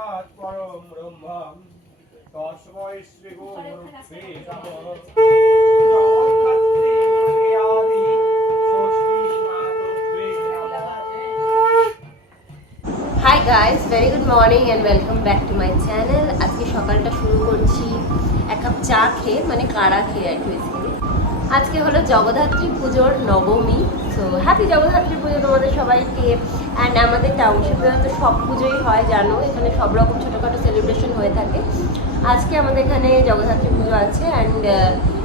সাক্ষাৎ পরম ব্রহ্ম। তস্মৈ শ্রী গুরুভ্যে hi guys very good morning and welcome back to my channel আজকে সকালটা শুরু করছি এক কাপ চা খেয়ে মানে কাড়া খেয়ে আর কি আজকে হলো জগদ্ধাত্রী পুজোর নবমী। সো হ্যাপি জগদ্ধাত্রী পুজো তোমাদের সবাইকে। অ্যান্ড আমাদের টাউনশিপে তো সব পুজোই হয়, জানো? এখানে সব রকম ছোটোখাটো সেলিব্রেশন হয়ে থাকে। আজকে আমাদের এখানে জগদ্ধাত্রী পুজো আছে অ্যান্ড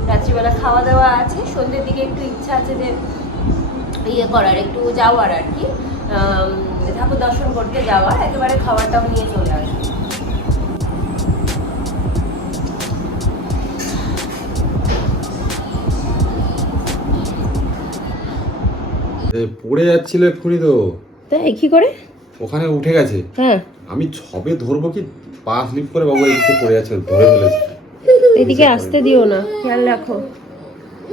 রাত্রিবেলা খাওয়া দাওয়া আছে। সন্ধ্যের দিকে একটু ইচ্ছা আছে যে ইয়ে করার, একটু যাওয়ার আর কি। ঠাকুর দর্শন করতে যাওয়ার। একেবারে খাবারটাও নিয়ে চলে পড়ে যাচ্ছিল এক্ষুনি তো। তাই? কি করে? ওখানে উঠে গেছে। হ্যাঁ। আমি ছবে ধরবো কি? পা স্লিপ করে বাবু এদিকে পড়ে যাচ্ছে ধরে ফেলেছে। এদিকে আসতে দিও না। খেয়াল রাখো।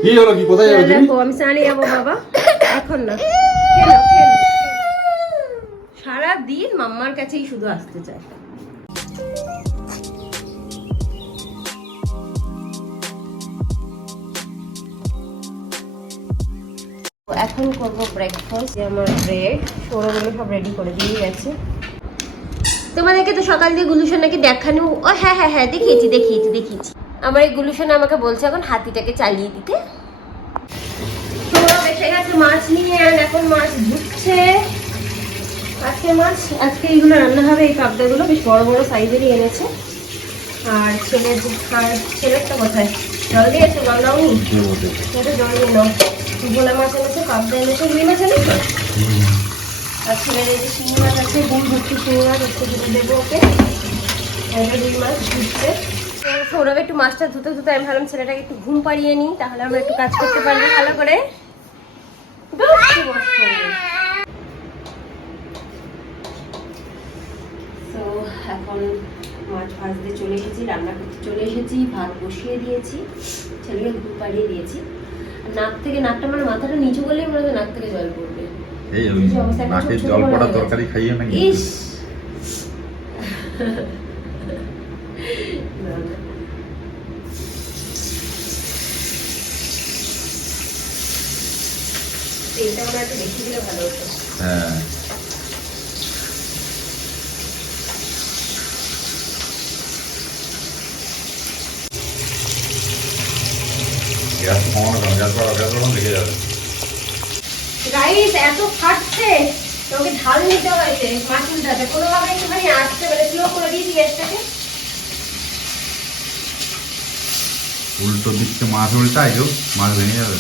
কি হলো? কি কোথায় যাবে তুমি? আমি স্নানে যাব বাবা। এখন না। সারা দিন মাম্মার কাছেই শুধু আসতে চায়। এখন করব ব্রেকফাস্ট আমার ব্রেড সৌরগুলো সব রেডি করে দিয়ে গেছে। তোমাদেরকে তো সকাল দিয়ে গুলুশন নাকি দেখানো ও হ্যাঁ হ্যাঁ হ্যাঁ দেখিয়েছি দেখিয়েছি দেখিয়েছি। আমার এই গুলুশন আমাকে বলছে এখন হাতিটাকে চালিয়ে দিতে। সৌরভ এসে গেছে মাছ নিয়ে আর এখন মাছ ধুচ্ছে। আজকে মাছ আজকে এইগুলো রান্না হবে এই কাপড়গুলো বেশ বড় বড় সাইজেরই এনেছে। আর ছেলের আর ছেলেরটা কোথায়? জল দিয়েছে জল দাওনি? এটা জল নাও। ভোলা মাছ এনেছে কাপড় এনেছে রুই মাছ এনেছে আর ছেলের এই যে শিঙি মাছ আছে গুড় ভর্তি শিঙি মাছ, একটু ধুতে দেবো ওকে। রুই মাছ ধুচ্ছে তো সৌরভ একটু মাছটা ধুতে ধুতে, আমি ভাবলাম ছেলেটাকে একটু ঘুম পাড়িয়ে নিই, তাহলে আমরা একটু কাজ করতে পারব ভালো করে। এখন মাছ ভাজতে চলে এসেছি, রান্না করতে চলে এসেছি, ভাত বসিয়ে দিয়েছি, ছেলেকে ঘুম পাড়িয়ে দিয়েছি। নাক থেকে নাকটা মানে মাথাটা নিচু করলেই মনে হয় নাক থেকে জল পড়বে। এই ওই নাকের জল পড়া তরকারি খাইয়ে নাকি? ইস। তেলটা আমরা একটু বেশি দিলে ভালো হতো। হ্যাঁ। গ্যাস কমানো কেন গ্যাস বাড়া গ্যাস বাড়ানো যাবে এত ফাটছে। তোকে ঢাল নিতে হয়েছে মাছ উল্টাতে কোনোভাবে একটুখানি আসতে মানে স্লো করে দিয়েছি গ্যাসটাকে উল্টো দিচ্ছে মাছ উল্টাই মাছ ভেঙে যাবে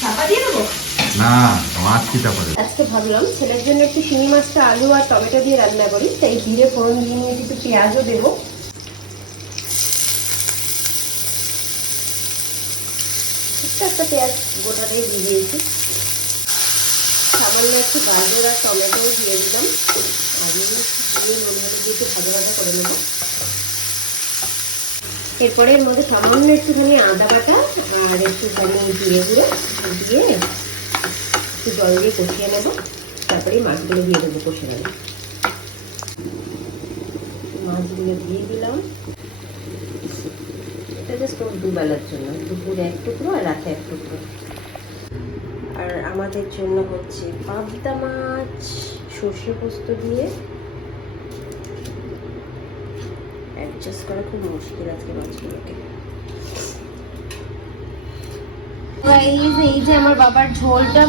চাপা দিয়ে দেবো না মাছ কি তারপরে আজকে ভাবলাম ছেলের জন্য একটু শিঙি মাছটা, আলু আর টমেটো দিয়ে রান্না করি, তাই জিরে, ফোড়ন দিয়ে নিয়ে পেঁয়াজও একটা পেঁয়াজ গোটাটাই দিয়ে দিয়েছি। সামান্য একটু গাজর আর টমেটোও দিয়ে দিলাম। দিয়ে নুন হলুদ দিয়ে একটু ভাজা ভাজা করে নেব। এরপরে এর মধ্যে সামান্য একটুখানি আদা বাটা আর একটুখানি গুঁড়ো দিয়ে একটু জল দিয়ে কষিয়ে নেব। তারপরে মাছগুলো দিয়ে দেবো কষে নেব মাছগুলো দিয়ে দিলাম। এটা জাস্ট ওর দুবেলার জন্য, দুপুরে এক টুকরো আর রাতে এক টুকরো। আর আমাদের জন্য হচ্ছে পাবদা মাছ, সর্ষে পোস্ত দিয়ে। অ্যাডজাস্ট করা খুব মুশকিল আজকে মাছগুলোকে। Guys, এই যে আমার বাবার ঝোলটা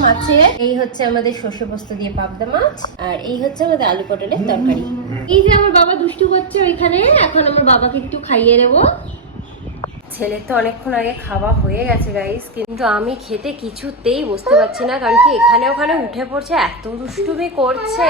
এই হচ্ছে আমাদের দিয়ে পাবদা মাছ আর এই হচ্ছে আমাদের আলু পটলের তরকারি। এই যে আমার বাবা দুষ্টু ওইখানে এখন আমার বাবাকে একটু খাইয়ে ছেলের তো অনেকক্ষণ আগে খাওয়া হয়ে গেছে গাইস কিন্তু আমি খেতে কিছুতেই বসতে পারছি না কারণ কি এখানে ওখানে উঠে পড়ছে এত দুষ্টুমি করছে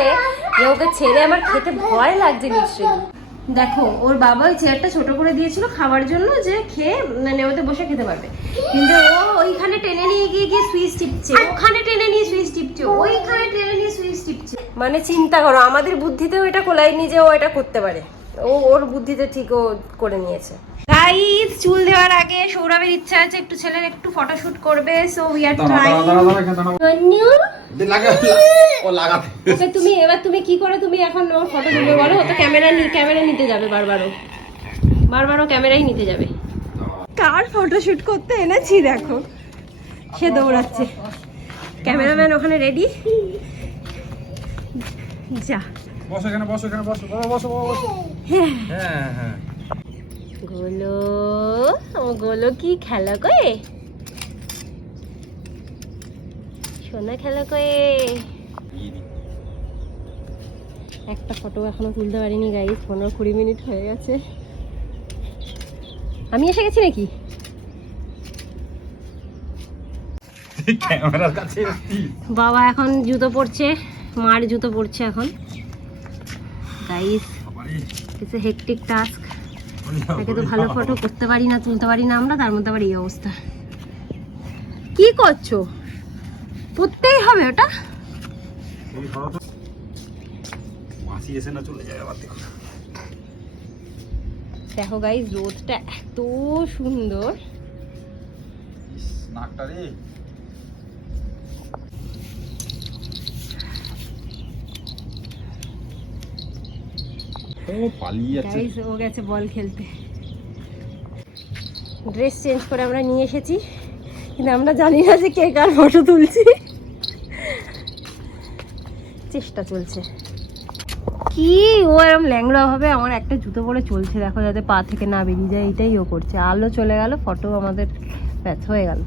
যে ওকে ছেড়ে আমার খেতে ভয় লাগছে নিশ্চয়ই। দেখো ওর বাবা ওই চেয়ারটা ছোট করে দিয়েছিল খাওয়ার জন্য যে খেয়ে মানে ওতে বসে খেতে পারবে। কিন্তু ও ওইখানে টেনে নিয়ে গিয়ে গিয়ে সুইচ টিপছে। ওখানে টেনে নিয়ে সুইচ টিপছে ওইখানে টেনে নিয়ে সুইচ টিপছে। মানে চিন্তা করো আমাদের বুদ্ধিতেও এটা কোলায়নি যে ও এটা করতে পারে। ও ওর বুদ্ধিতে ঠিক ও করে নিয়েছে। গাইস চুল দেওয়ার আগে সৌরভের ইচ্ছা আছে একটু ছেলের একটু ফটোশুট করবে সো উই আর ট্রাইং ও লাগাতে। ওকে তুমি এবার তুমি কি করে তুমি এখন ওর ফটো তুলবে বলো? ও তো ক্যামেরা ক্যামেরা নিতে যাবে বারবারও বারবারও ক্যামেরাই নিতে যাবে। কার ফটোশুট করতে এনেছি দেখো। সে দৌড়াচ্ছে। ক্যামেরাম্যান ওখানে রেডি যা। বসো এখানে বসো এখানে বসো। বসো বসো। হ্যাঁ। হ্যাঁ হ্যাঁ। গোলো ও গোলো কি খেলা করে? সোনা খেলা করে। একটা ফটো এখনও তুলতে পারিনি গাইস পনেরো কুড়ি মিনিট হয়ে গেছে। আমি এসে গেছি নাকি। বাবা এখন জুতো পরছে মার জুতো পরছে এখন। Guys it's a hectic task তাকে তো ভালো ফটো করতে পারি না তুলতে পারি না আমরা তার মধ্যে আবার এই অবস্থা। কি করছ? পড়তেই হবে ওটা। দেখো। গাইস রোদটা এত সুন্দর। নাকটা রে। পালিয়ে যাচ্ছে ও গেছে বল খেলতে। ড্রেস চেঞ্জ করে আমরা নিয়ে এসেছি। কিন্তু আমরা জানি না যে কে কার ফটো তুলছি। চেষ্টা চলছে। কি? ও এরকম ল্যাংড়া হবে আমার একটা জুতো পরে চলছে দেখো যাতে পা থেকে না বেরিয়ে যায় এটাই ও করছে। আলো চলে গেল ফটো আমাদের ব্যাথ হয়ে গেল।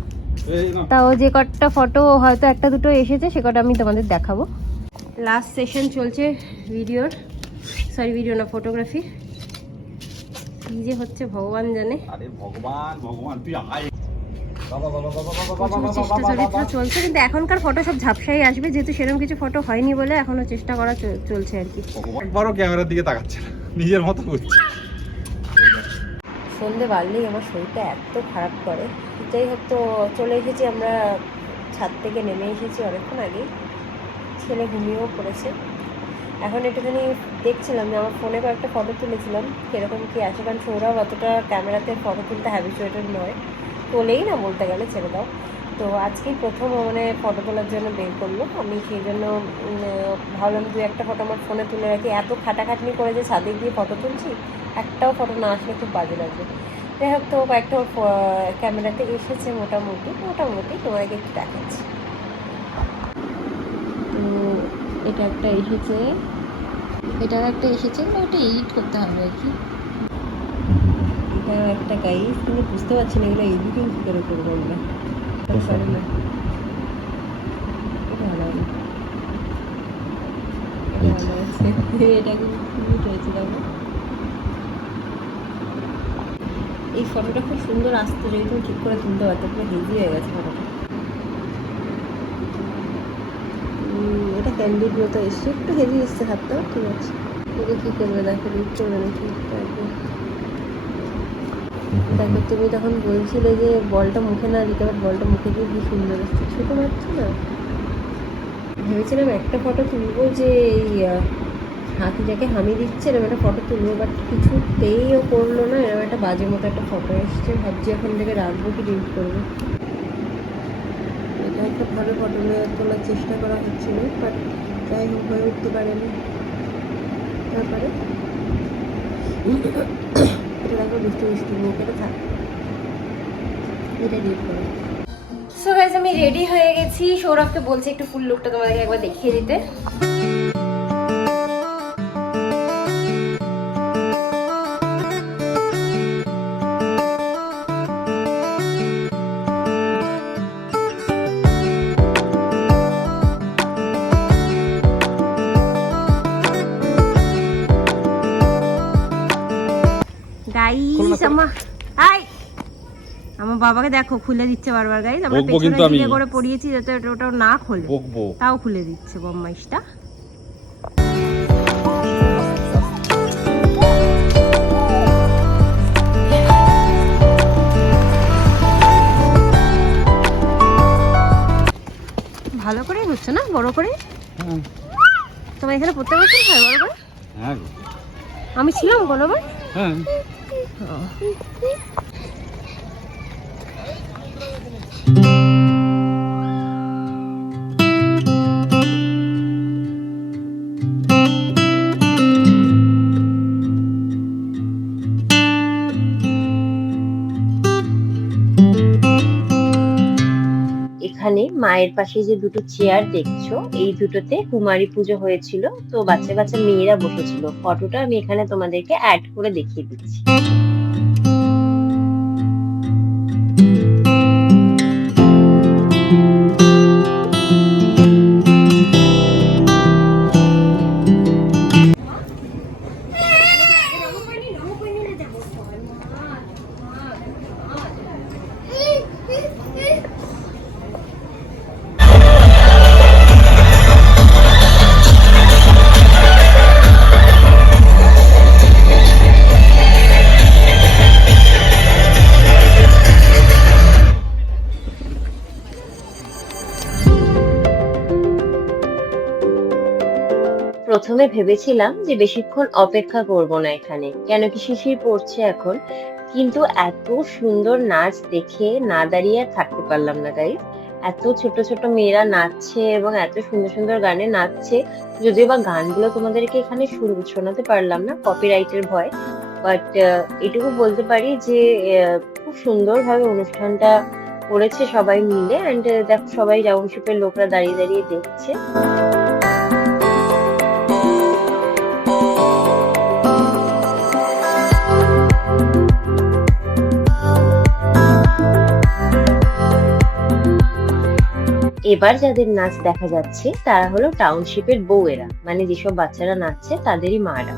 তা ও যে কটা ফটো হয়তো একটা দুটো এসেছে সে কটা আমি তোমাদের দেখাবো। লাস্ট সেশন চলছে ভিডিওর সরি ভিডিও না ফটোগ্রাফি কি যে হচ্ছে ভগবান জানে। প্রচুর চেষ্টা চরিত্র চলছে কিন্তু এখনকার ফটো সব ঝাপসাই আসবে যেহেতু সেরকম কিছু ফটো হয়নি বলে এখনও চেষ্টা করা চলছে আর কি। ভগবান। একবারও ক্যামেরার দিকে তাকাচ্ছে না নিজের মতো করছে। সন্ধে বাড়লেই আমার শরীরটা এত খারাপ করে। যাই হোক তো চলে এসেছি আমরা ছাদ থেকে নেমে এসেছি অনেকক্ষণ আগে ছেলে ঘুমিয়েও পড়েছে। এখন একটুখানি দেখছিলাম যে আমার ফোনে কয়েকটা ফটো তুলেছিলাম। কীরকম কী আছে, কারণ সৌরভ অতটা ক্যামেরাতে ফটো তুলতে হ্যাবিচুয়েটেড নয়। তোলেই না বলতে গেলে, ছেড়ে দাও। তো আজকেই প্রথম মানে ফটো তোলার জন্য বের করল। আমি সেই জন্য ভাবলাম দু একটা ফটো আমার ফোনে তুলে রাখি। এত খাটাখাটনি করে যে ছাদে গিয়ে ফটো তুলছি, একটাও ফটো না আসলে খুব বাজে লাগবে। যাই হোক তো কয়েকটা ক্যামেরাতে এসেছে মোটামুটি মোটামুটি তোমাকে একটু দেখাচ্ছি তো এটা একটা এসেছে। এটা একটা এসেছে ওটা এডিট করতে হবে আর কি। এটা একটা গাইস কিন্তু বুঝতে পারছি না এগুলো এডিটিং কী করে করব আমরা। না এটা কিন্তু হয়েছে দেখো এই ফটোটা খুব সুন্দর আসতো যদি তুমি ঠিক করে তুলতে পারতো পুরো হেভি হয়ে গেছে ফটোটা এটা ক্যান্ডিড মতো এসছে। একটু হেভি এসছে হাতটা ঠিক আছে। এটা কী করবে? দেখো লিট করবে নাকি দেখো তুমি তখন বলছিলে যে বলটা মুখে না দিতে বাট বলটা মুখে দিয়ে কি সুন্দর এসছে? ছোটো মারছো না? ভেবেছিলাম একটা ফটো তুলবো যে এই আহ, হাতিটাকে হামি দিচ্ছে এরকম একটা ফটো তুলবো বাট কিছুতেই ও করল না। এরকম একটা বাজে মতো একটা ফটো এসছে। ভাবছি এখন থেকে রাখব কি ডিলিট করব। একটা ভালো ফটো তোলার চেষ্টা করা হচ্ছিল বাট যাই হোক, হয়ে উঠতে পারেনি। তারপরে? এটা সো আমি রেডি হয়ে গেছি। সৌরভকে বলছি একটু ফুল লুকটা তোমাদেরকে একবার দেখিয়ে দিতে। বাবাকে দেখো খুলে দিচ্ছে বারবার গাইস আমরা পেছনে দিকে করে পড়িয়েছি যাতে ওটা না খোলে। তাও খুলে দিচ্ছে বম্মাইশটা ভালো করেই হচ্ছে না? বড় করে? তোমার এখানে প্রত্যেক বছর হয় বড় করে? হ্যাঁ আমি ছিলাম কোনোবার হ্যাঁ। এখানে মায়ের পাশে যে দুটো চেয়ার দেখছ, এই দুটোতে কুমারী পুজো হয়েছিল। তো বাচ্চা বাচ্চা মেয়েরা বসেছিল। ফটোটা আমি এখানে তোমাদেরকে অ্যাড করে দেখিয়ে দিচ্ছি। প্রথমে ভেবেছিলাম যে বেশিক্ষণ অপেক্ষা করব না এখানে। কেন কি শিশির পড়ছে এখন, কিন্তু এত সুন্দর নাচ দেখে না দাঁড়িয়ে থাকতে পারলাম না গাই এত ছোট ছোট মেয়েরা নাচছে এবং এত সুন্দর সুন্দর গানে নাচছে, যদিও বা গানগুলো তোমাদেরকে এখানে শুরু শোনাতে পারলাম না কপিরাইটের ভয়। বাট এটুকু বলতে পারি যে খুব সুন্দরভাবে অনুষ্ঠানটা করেছে সবাই মিলে। অ্যান্ড দেখ সবাই রাউন্ডশিপের লোকরা দাঁড়িয়ে দাঁড়িয়ে দেখছে। এবার যাদের নাচ দেখা যাচ্ছে, তারা হলো টাউনশিপের বউয়েরা। মানে যেসব বাচ্চারা নাচছে, তাদেরই মারা।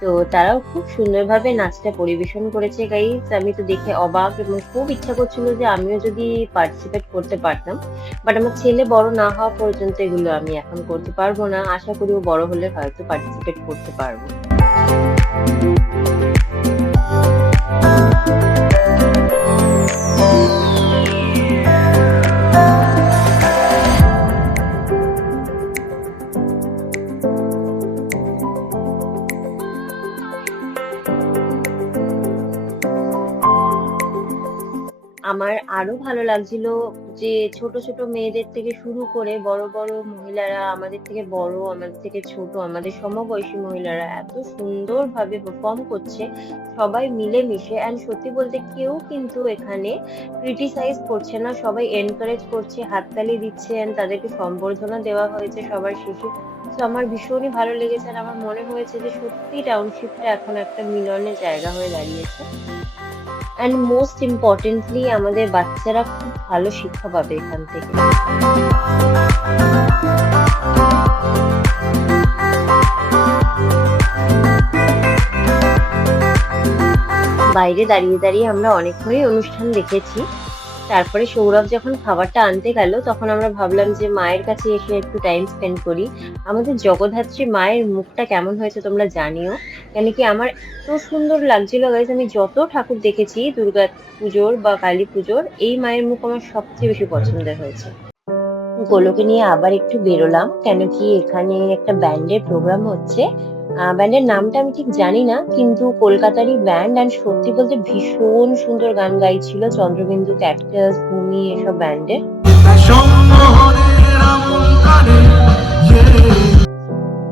তো তারাও খুব সুন্দরভাবে নাচটা পরিবেশন করেছে গাইজ আমি তো দেখে অবাক এবং খুব ইচ্ছা করছিল যে আমিও যদি পার্টিসিপেট করতে পারতাম। বাট আমার ছেলে বড় না হওয়া পর্যন্ত এগুলো আমি এখন করতে পারব না। আশা করি ও বড় হলে হয়তো পার্টিসিপেট করতে পারব। লাগছিল যে ছোট ছোট মেয়েদের থেকে শুরু করে বড় বড় মহিলারা, আমাদের থেকে বড়, আমাদের থেকে ছোট, আমাদের সমবয়সী মহিলারা এত সুন্দরভাবে পারফর্ম করছে। সবাই মিলেমিশে অ্যান্ড সত্যি বলতে কেউ কিন্তু এখানে ক্রিটিসাইজ করছে না, সবাই এনকারেজ করছে, হাততালি দিচ্ছে and তাদেরকে সম্বর্ধনা দেওয়া হয়েছে সবার শেষে। তো আমার ভীষণই ভালো লেগেছে আর আমার মনে হয়েছে যে সত্যি টাউনশিপটা এখন একটা মিলনের জায়গা হয়ে দাঁড়িয়েছে। অ্যান্ড মোস্ট ইম্পর্টেন্টলি আমাদের বাচ্চারা খুব ভালো শিক্ষা পাবে এখান থেকে। বাইরে দাঁড়িয়ে দাঁড়িয়ে আমরা অনেকক্ষণই অনুষ্ঠান দেখেছি। তারপরে সৌরভ যখন খাবারটা আনতে গেল, তখন আমরা ভাবলাম যে মায়ের কাছে এসে একটু টাইম স্পেন্ড করি। আমাদের জগদ্ধাত্রী মায়ের মুখটা কেমন হয়েছে তোমরা জানিও। কেন কি আমার এত সুন্দর লাগছিল গাইজ আমি যত ঠাকুর দেখেছি, দুর্গা পুজোর বা কালী পুজোর, এই মায়ের মুখ আমার সবচেয়ে বেশি পছন্দের হয়েছে। গোলকে নিয়ে আবার একটু বেরোলাম, কেন কি এখানে একটা ব্যান্ডের প্রোগ্রাম হচ্ছে। ব্যান্ডের নামটা আমি ঠিক জানি না, কিন্তু কলকাতারই ব্যান্ড অ্যান্ড সত্যি বলতে ভীষণ সুন্দর গান গাইছিল চন্দ্রবিন্দু ক্যাকটাস ভূমি, এসব ব্যান্ডের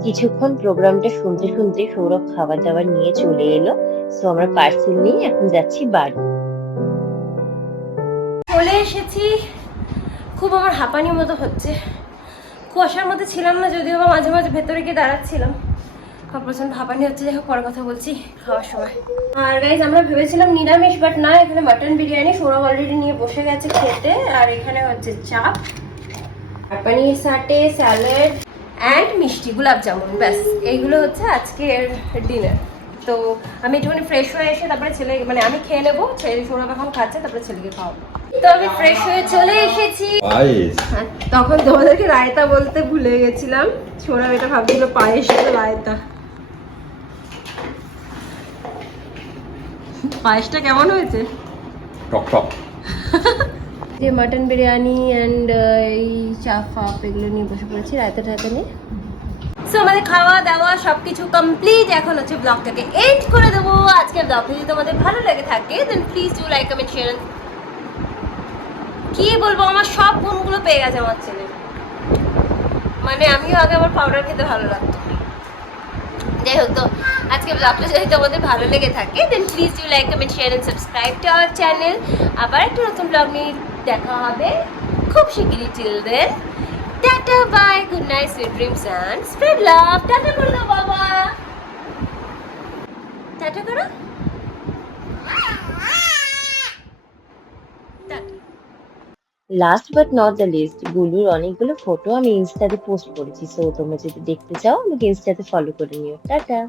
কিছুক্ষণ প্রোগ্রামটা শুনতে শুনতে সৌরভ খাবার দাবার নিয়ে চলে এলো। সো আমরা পার্সেল নিয়ে এখন যাচ্ছি বাড়ি। চলে এসেছি। খুব আমার হাঁপানির মতো হচ্ছে। কুয়াশার মধ্যে ছিলাম না, যদিও বা মাঝে মাঝে ভেতরে গিয়ে দাঁড়াচ্ছিলাম। আমার প্রচণ্ড হাঁপানি হচ্ছে যাই হোক পরে কথা বলছি খাওয়ার সময়। আর গাইজ আমরা ভেবেছিলাম নিরামিষ বাট না এখানে মাটন বিরিয়ানি সৌরভ অলরেডি নিয়ে বসে গেছে খেতে আর এখানে হচ্ছে চাপ পানির সাটে স্যালাড অ্যান্ড মিষ্টি গোলাপ জামুন ব্যাস। এইগুলো হচ্ছে আজকের ডিনার তো আমি একটুখানি ফ্রেশ হয়ে এসে তারপরে ছেলে মানে আমি খেয়ে নেব ছেলে সৌরভ এখন খাচ্ছে তারপরে ছেলেকে খাওয়াবো। তো আমি ফ্রেশ হয়ে চলে এসেছি। পায়েস? তখন তোমাদেরকে রায়তা বলতে ভুলে গেছিলাম। ছোড়া এটা ভাবছিল পায়েস রায়তা। পায়েসটা কেমন হয়েছে? টক টক। যে মাটন বিরিয়ানি অ্যান্ড এই চা ফাপ এগুলো নিয়ে বসে পড়েছি রায়তা টায়তা নিয়ে। সো আমাদের খাওয়া দাওয়া সবকিছু কমপ্লিট এখন হচ্ছে ব্লগটাকে এন্ড করে দেবো। আজকের ব্লগটা যদি তোমাদের ভালো লেগে থাকে then please do like comment share কি বলব আমার সব গুণগুলো পেয়ে গেছে আমার ছেলে। মানে আমিও আগে আমার পাউডার খেতে ভালো লাগতো। যাই হোক তো আজকে ব্লগটা যদি তোমাদের ভালো লেগে থাকে then please do like comment share and subscribe to our channel আবার একটা নতুন ব্লগ নিয়ে দেখা হবে খুব শিগগিরই chill then tata bye good night sweet dreams and spread love tata করে, বাবা। টাটা করো। Last but not the least গুলুর অনেকগুলো ফটো আমি ইনস্টাতে পোস্ট করেছি সো তোমরা যদি দেখতে চাও, আমাকে ইনস্টাতে ফলো করে নিও। টাটা!